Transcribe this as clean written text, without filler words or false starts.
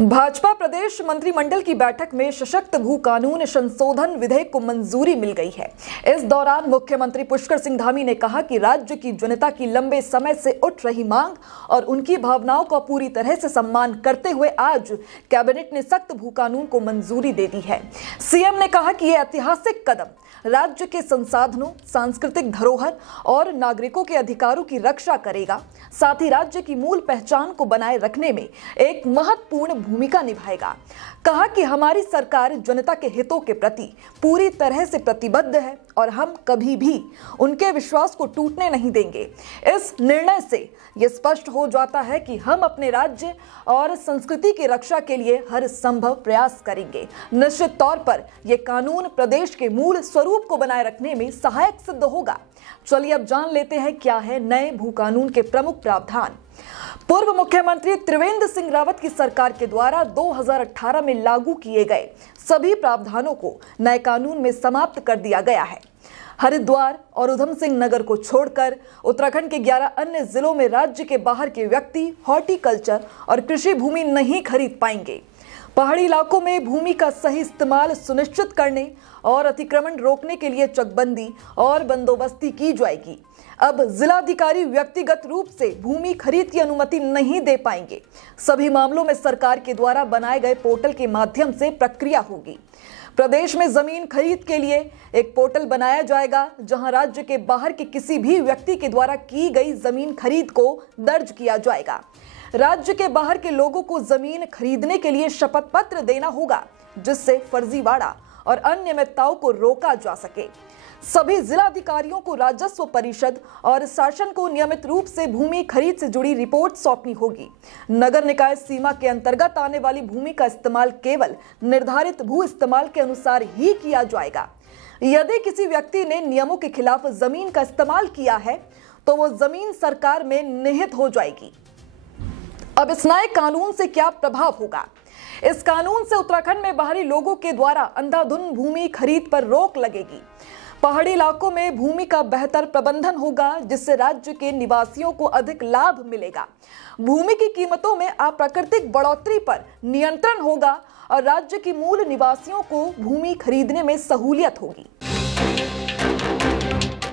भाजपा प्रदेश मंत्रिमंडल की बैठक में सशक्त भू कानून संशोधन विधेयक को मंजूरी मिल गई है। इस दौरान मुख्यमंत्री पुष्कर सिंह धामी ने कहा कि राज्य की जनता की लंबे समय से उठ रही मांग और उनकी भावनाओं का पूरी तरह से सम्मान करते हुए आज कैबिनेट ने सख्त भू कानून को मंजूरी दे दी है। सीएम ने कहा कि यह ऐतिहासिक कदम राज्य के संसाधनों, सांस्कृतिक धरोहर और नागरिकों के अधिकारों की रक्षा करेगा, साथ ही राज्य की मूल पहचान को बनाए रखने में एक महत्वपूर्ण भूमिका निभाएगा। कहा कि हमारी सरकार जनता के हितों के प्रति पूरी तरह से प्रतिबद्ध है और हम कभी भी उनके विश्वास को टूटने नहीं देंगे। इस निर्णय से यह स्पष्ट हो जाता है कि हम अपने राज्य और संस्कृति की रक्षा के लिए हर संभव प्रयास करेंगे। निश्चित तौर पर यह कानून प्रदेश के मूल स्वरूप को बनाए रखने में सहायक सिद्ध होगा। चलिए अब जान लेते हैं क्या है नए भू कानून के प्रमुख प्रावधान। पूर्व मुख्यमंत्री त्रिवेंद्र सिंह रावत की सरकार के द्वारा 2018 में लागू किए गए सभी प्रावधानों को नए कानून में समाप्त कर दिया गया है। हरिद्वार और उधम सिंह नगर को छोड़कर उत्तराखंड के 11 अन्य जिलों में राज्य के बाहर के व्यक्ति हॉर्टिकल्चर और कृषि भूमि नहीं खरीद पाएंगे। पहाड़ी इलाकों में भूमि का सही इस्तेमाल सुनिश्चित करने और अतिक्रमण रोकने के लिए चकबंदी और बंदोबस्ती की जाएगी। अब जिलाधिकारी व्यक्तिगत रूप से भूमि खरीद की अनुमति नहीं दे पाएंगे। सभी मामलों में सरकार के द्वारा बनाए गए पोर्टल के माध्यम से प्रक्रिया होगी। प्रदेश में जमीन खरीद के लिए एक पोर्टल बनाया जाएगा, जहां राज्य के बाहर के किसी भी व्यक्ति के द्वारा की गई जमीन खरीद को दर्ज किया जाएगा। राज्य के बाहर के लोगों को जमीन खरीदने के लिए शपथ पत्र देना होगा, जिससे फर्जीवाड़ा और अनियमितताओं को रोका जा सके। सभी जिलाधिकारियों को राजस्व परिषद और शासन को नियमित रूप से भूमि खरीद से जुड़ी रिपोर्ट सौंपनी होगी। नगर निकाय सीमा के अंतर्गत आने वाली भूमि का इस्तेमाल केवल निर्धारित भू इस्तेमाल के अनुसार ही किया जाएगा। यदि किसी व्यक्ति ने नियमों के खिलाफ जमीन का इस्तेमाल किया है तो वो जमीन सरकार में निहित हो जाएगी। अब इस नए कानून से क्या प्रभाव होगा? इस कानून से उत्तराखंड में बाहरी लोगों के द्वारा अंधाधुंध भूमि खरीद पर रोक लगेगी। पहाड़ी इलाकों में भूमि का बेहतर प्रबंधन होगा, जिससे राज्य के निवासियों को अधिक लाभ मिलेगा। भूमि की कीमतों में अप्राकृतिक बढ़ोतरी पर नियंत्रण होगा और राज्य के मूल निवासियों को भूमि खरीदने में सहूलियत होगी।